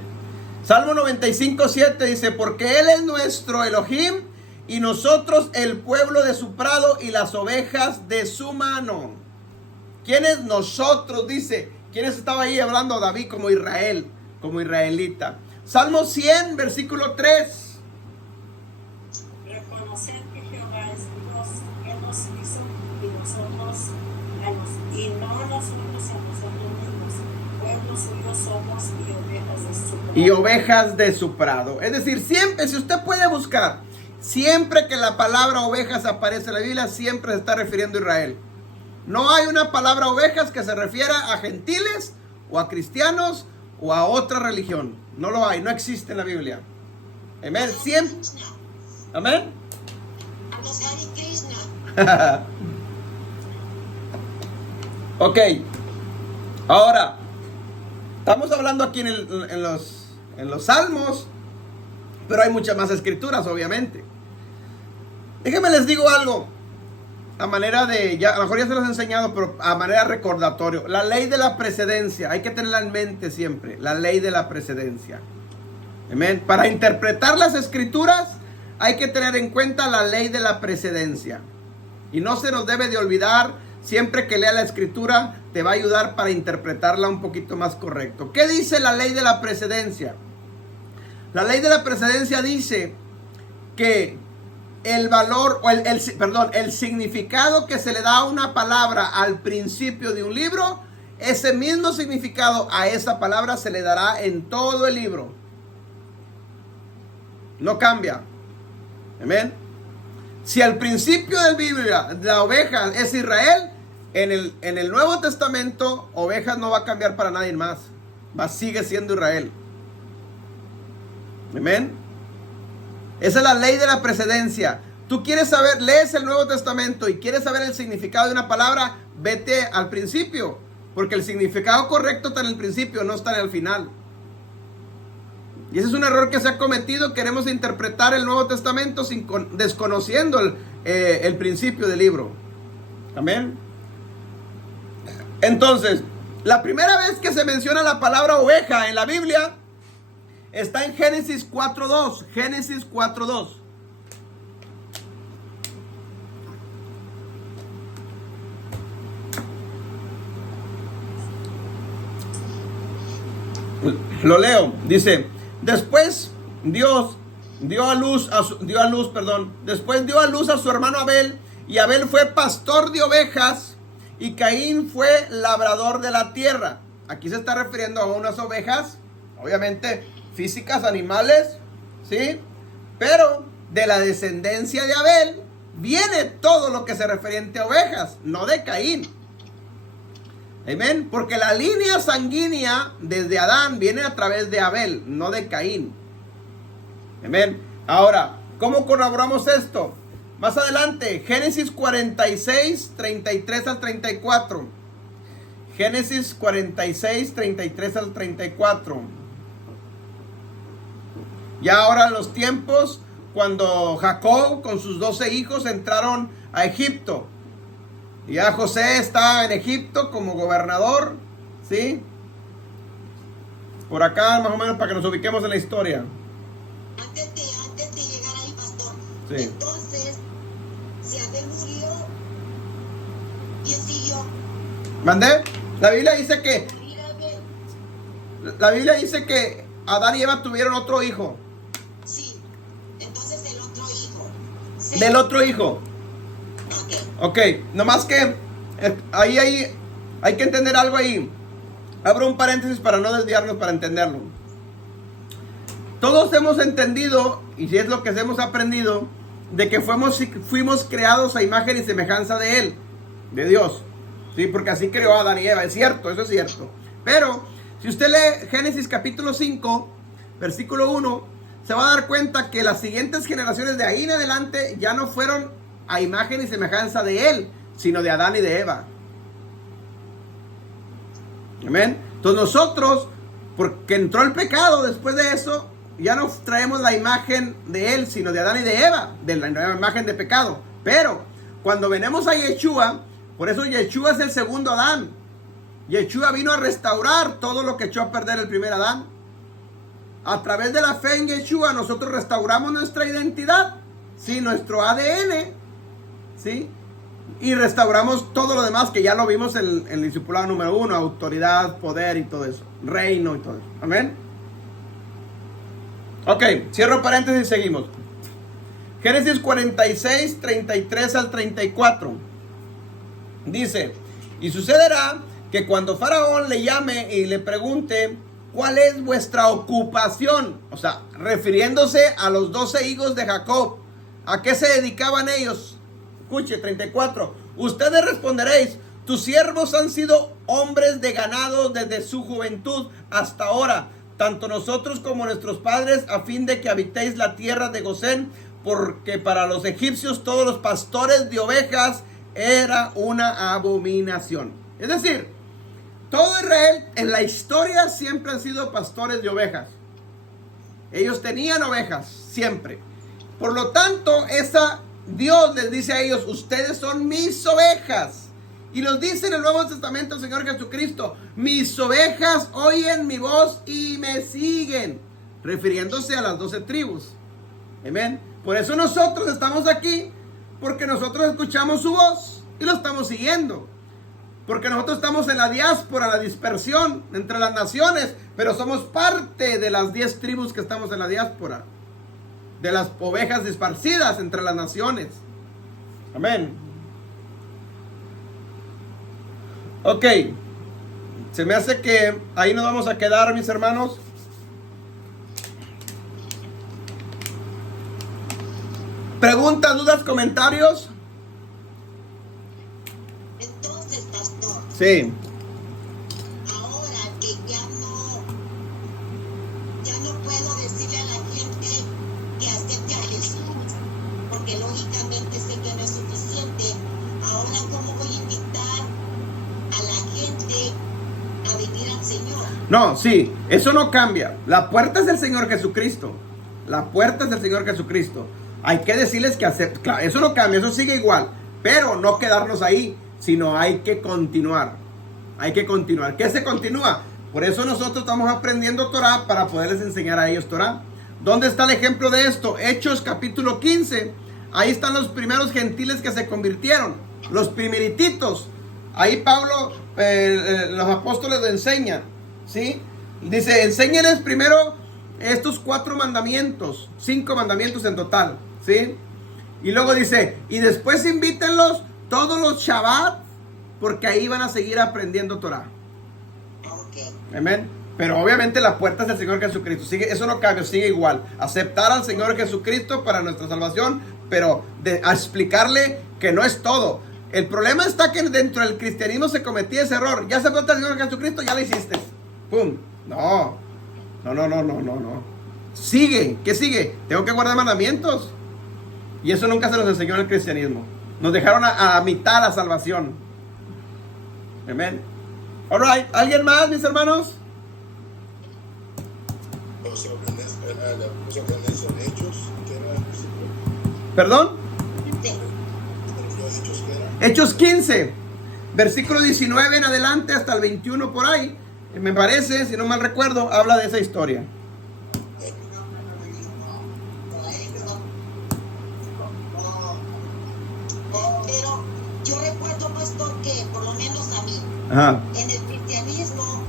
Salmo 95, 7 dice, porque Él es nuestro Elohim y nosotros el pueblo de su prado y las ovejas de su mano. ¿Quiénes nosotros? Dice. ¿Quiénes estaba ahí hablando David como Israel, como israelita? Salmo 100, versículo 3. Reconocer que Jehová es Dios, Él nos hizo y nosotros y no nosotros a nosotros mismos. Pueblo suyo somos y ovejas de su prado. Y ovejas de su prado. Es decir, siempre, si usted puede buscar, siempre que la palabra ovejas aparece en la Biblia, siempre se está refiriendo a Israel. No hay una palabra ovejas que se refiera a gentiles o a cristianos o a otra religión. No lo hay, no existe en la Biblia. Amén. Siempre. Amén. Vamos a Hare Krishna. Ok. Ahora, estamos hablando aquí en los salmos, pero hay muchas más escrituras, obviamente. Déjenme les digo algo. A manera de, ya, a lo mejor ya se los he enseñado, pero a manera de recordatorio. La ley de la precedencia, hay que tenerla en mente siempre. La ley de la precedencia. Amén. Para interpretar las escrituras, hay que tener en cuenta la ley de la precedencia. Y no se nos debe de olvidar, siempre que lea la escritura, te va a ayudar para interpretarla un poquito más correcto. ¿Qué dice la ley de la precedencia? La ley de la precedencia dice que el valor, o el significado que se le da a una palabra al principio de un libro, ese mismo significado a esa palabra se le dará en todo el libro. No cambia. Amén. Si al principio de la Biblia la oveja es Israel, en el Nuevo Testamento, ovejas no va a cambiar para nadie más. Sigue siendo Israel. Amén. Esa es la ley de la precedencia. Tú quieres saber, lees el Nuevo Testamento y quieres saber el significado de una palabra, vete al principio. Porque el significado correcto está en el principio, no está en el final. Y ese es un error que se ha cometido. Queremos interpretar el Nuevo Testamento desconociendo el principio del libro. Amén. Entonces, la primera vez que se menciona la palabra oveja en la Biblia está en Génesis 4:2. Génesis 4:2. Lo leo, dice, después Dios dio a luz a su hermano Abel, y Abel fue pastor de ovejas, y Caín fue labrador de la tierra. Aquí se está refiriendo a unas ovejas, obviamente físicas, animales, ¿sí? Pero de la descendencia de Abel viene todo lo que se refiere a ovejas, no de Caín. Amén. Porque la línea sanguínea desde Adán viene a través de Abel, no de Caín. Amén. Ahora, ¿cómo corroboramos esto? Más adelante, Génesis 46, 33 al 34. Génesis 46, 33 al 34. Ya ahora los tiempos cuando Jacob con sus 12 hijos entraron a Egipto. Ya José está en Egipto como gobernador, ¿sí? Por acá más o menos para que nos ubiquemos en la historia. Antes de llegar ahí, pastor. Sí. Entonces, si Abel murió, ¿quién siguió? ¿Mandé? La Biblia dice que Mírame. Adán y Eva tuvieron otro hijo. Sí. Entonces el otro hijo. Sí. Del otro hijo. Ok. Ok, nomás que ahí hay que entender algo ahí. Abro un paréntesis para no desviarnos, para entenderlo. Todos hemos entendido, y si es lo que hemos aprendido, de que fuimos creados a imagen y semejanza de Él, de Dios. Sí, porque así creó a Adán y Eva, es cierto, eso es cierto. Pero si usted lee Génesis capítulo 5, versículo 1, se va a dar cuenta que las siguientes generaciones de ahí en adelante ya no fueron a imagen y semejanza de Él, sino de Adán y de Eva. Amén. Entonces nosotros, porque entró el pecado, después de eso ya no traemos la imagen de Él, sino de Adán y de Eva, de la nueva imagen de pecado. Pero cuando venimos a Yeshua, por eso Yeshua es el segundo Adán. Yeshua vino a restaurar todo lo que echó a perder el primer Adán. A través de la fe en Yeshua nosotros restauramos nuestra identidad, ¿sí? Nuestro ADN, ¿sí? Y restauramos todo lo demás que ya lo vimos en el discipulado número 1, autoridad, poder y todo eso, reino y todo eso. Amén. Ok, cierro paréntesis y seguimos. Génesis 46, 33 al 34. Dice, y sucederá que cuando Faraón le llame y le pregunte, ¿cuál es vuestra ocupación? O sea, refiriéndose a los 12 hijos de Jacob. ¿A qué se dedicaban ellos? Escuche, 34. Ustedes responderéis, tus siervos han sido hombres de ganado desde su juventud hasta ahora, tanto nosotros como nuestros padres, a fin de que habitéis la tierra de Gosén, porque para los egipcios todos los pastores de ovejas era una abominación. Es decir, todo Israel en la historia siempre han sido pastores de ovejas. Ellos tenían ovejas, siempre. Por lo tanto, Dios les dice a ellos, ustedes son mis ovejas. Y nos dice en el Nuevo Testamento el Señor Jesucristo, mis ovejas oyen mi voz y me siguen. Refiriéndose a las 12 tribus. Amén. Por eso nosotros estamos aquí, porque nosotros escuchamos su voz y lo estamos siguiendo. Porque nosotros estamos en la diáspora, la dispersión entre las naciones, pero somos parte de las 10 tribus que estamos en la diáspora. De las ovejas esparcidas entre las naciones. Amén. Ok. Se me hace que ahí nos vamos a quedar, mis hermanos. Preguntas, dudas, comentarios. Entonces, pastor, Sí. ahora que ya no puedo decirle a la gente que acepte a Jesús, porque lógicamente sé que no es suficiente. Ahora, ¿cómo voy a invitar a la gente a venir al Señor? No, sí, eso no cambia. La puerta es el Señor Jesucristo. La puerta es el Señor Jesucristo. Hay que decirles que acepten. Claro, eso no cambia, eso sigue igual. Pero no quedarnos ahí, sino hay que continuar. Hay que continuar. ¿Qué se continúa? Por eso nosotros estamos aprendiendo Torah para poderles enseñar a ellos Torah. ¿Dónde está el ejemplo de esto? Hechos capítulo 15. Ahí están los primeros gentiles que se convirtieron, los primerititos. Ahí Pablo, los apóstoles lo enseñan, ¿sí? Dice, enséñeles primero estos 4 mandamientos, 5 mandamientos en total, ¿sí? Y luego dice, y después invítenlos todos los Shabbat, porque ahí van a seguir aprendiendo Torah. Amén. Pero obviamente la puerta es el Señor Jesucristo. Sigue, eso no cambia, sigue igual. Aceptar al Señor Jesucristo para nuestra salvación, pero a explicarle que no es todo. El problema está que dentro del cristianismo se cometía ese error. Ya aceptaste al Señor Jesucristo, ya lo hiciste. ¡Pum! No. Sigue. ¿Qué sigue? Tengo que guardar mandamientos. Y eso nunca se nos enseñó en el cristianismo. Nos dejaron a mitad la salvación. Amén. Alright, ¿alguien más, mis hermanos? ¿Perdón? Hechos 15, versículo 19 en adelante hasta el 21 por ahí. Me parece, si no mal recuerdo, habla de esa historia. Pero yo recuerdo, pastor, que por lo menos a mí, Ajá. en el cristianismo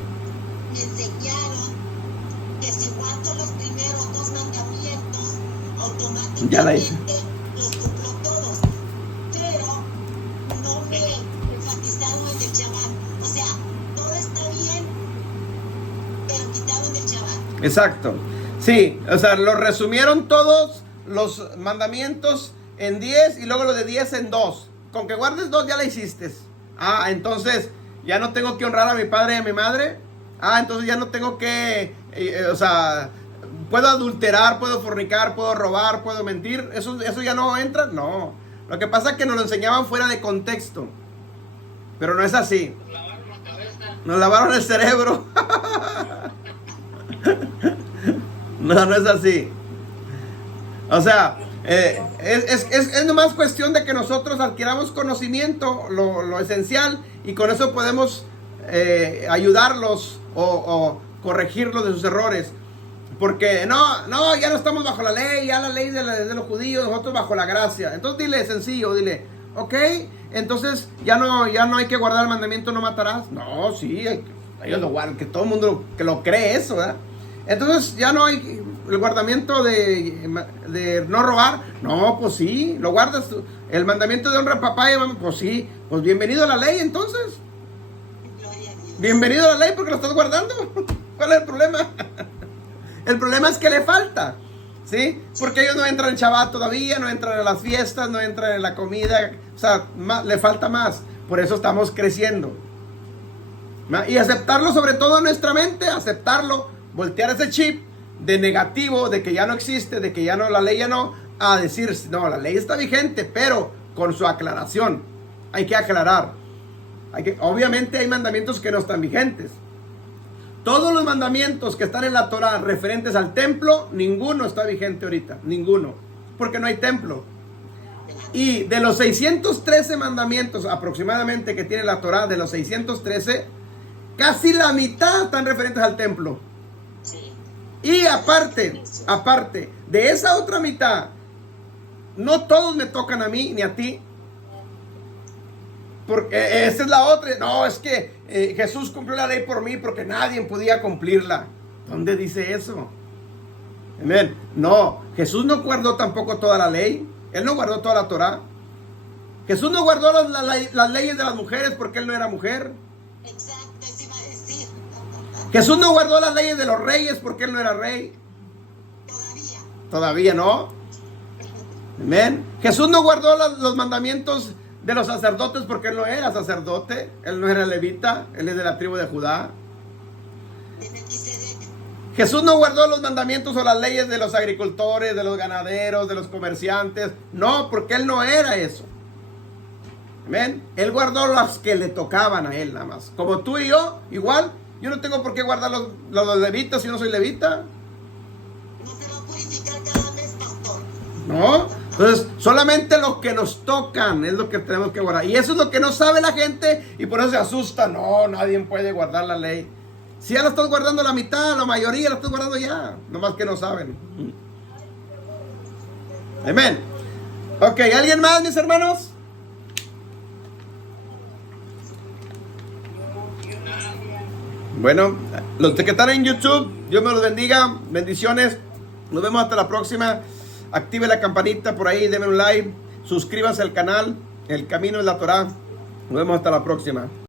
me enseñaron que si guardo los primeros 2 mandamientos, automáticamente Ya la hice. los cumplo todos. Pero no me enfatizaron en el Shabbat. O sea, todo está bien, pero quitaron el Shabbat. Exacto. Sí, o sea, lo resumieron todos los mandamientos en 10 y luego lo de 10 en 2. Con que guardes 2 ya la hiciste. Ah, entonces ya no tengo que honrar a mi padre y a mi madre. Ah, entonces ya no tengo que, o sea, puedo adulterar, puedo fornicar, puedo robar, puedo mentir. ¿Eso ya no entra? No. Lo que pasa es que nos lo enseñaban fuera de contexto. Pero no es así. Nos lavaron la cabeza. Nos lavaron el cerebro. No es así. O sea, es nomás cuestión de que nosotros adquiramos conocimiento, lo esencial, y con eso podemos ayudarlos o corregirlos de sus errores. Porque no, ya no estamos bajo la ley, ya la ley de los judíos, nosotros bajo la gracia. Entonces dile sencillo, dile, ok, entonces ya no hay que guardar el mandamiento, no matarás. No, sí, ellos lo guardan, que todo el mundo que lo cree eso, ¿verdad? Entonces ya no hay el guardamiento de no robar. No, pues sí, lo guardas. El mandamiento de honra a papá y mamá, pues sí, pues bienvenido a la ley entonces. Bienvenido a la ley porque lo estás guardando. ¿Cuál es el problema? El problema es que le falta, ¿sí? Porque ellos no entran en Shabbat todavía, no entran en las fiestas, no entran en la comida. O sea, le falta más. Por eso estamos creciendo. Y aceptarlo sobre todo en nuestra mente, aceptarlo, voltear ese chip de negativo, de que ya no existe, de que ya no, la ley ya no, a decir, no, la ley está vigente, pero con su aclaración. Hay que aclarar. Obviamente hay mandamientos que no están vigentes. Todos los mandamientos que están en la Torah referentes al templo, ninguno está vigente ahorita, ninguno, porque no hay templo. Y de los 613 mandamientos aproximadamente que tiene la Torah, de los 613, casi la mitad están referentes al templo. Y aparte de esa otra mitad, no todos me tocan a mí ni a ti. Porque esa es la otra. No, es que Jesús cumplió la ley por mí porque nadie podía cumplirla. ¿Dónde dice eso? Amén. No, Jesús no guardó tampoco toda la ley. Él no guardó toda la Torah. Jesús no guardó las leyes de las mujeres porque él no era mujer. Exacto, eso iba a decir. Jesús no guardó las leyes de los reyes porque él no era rey. Todavía no. Amén. Jesús no guardó los mandamientos de los sacerdotes porque él no era sacerdote. Él no era levita. Él es de la tribu de Judá. Jesús no guardó los mandamientos o las leyes de los agricultores, de los ganaderos, de los comerciantes. No, porque él no era eso. Amén. Él guardó las que le tocaban a él nada más. Como tú y yo, igual. Yo no tengo por qué guardar los levitas si no soy levita. No se va a purificar cada mes, pastor. No. Entonces, solamente lo que nos tocan es lo que tenemos que guardar. Y eso es lo que no sabe la gente y por eso se asusta. No, nadie puede guardar la ley. Si ya la estás guardando la mitad, la mayoría la estás guardando ya. Nomás que no saben. Amén. Ok, ¿alguien más, mis hermanos? Bueno, los que están en YouTube, Dios me los bendiga. Bendiciones. Nos vemos hasta la próxima. Active la campanita por ahí, denme un like. Suscríbanse al canal. El camino es la Torah. Nos vemos hasta la próxima.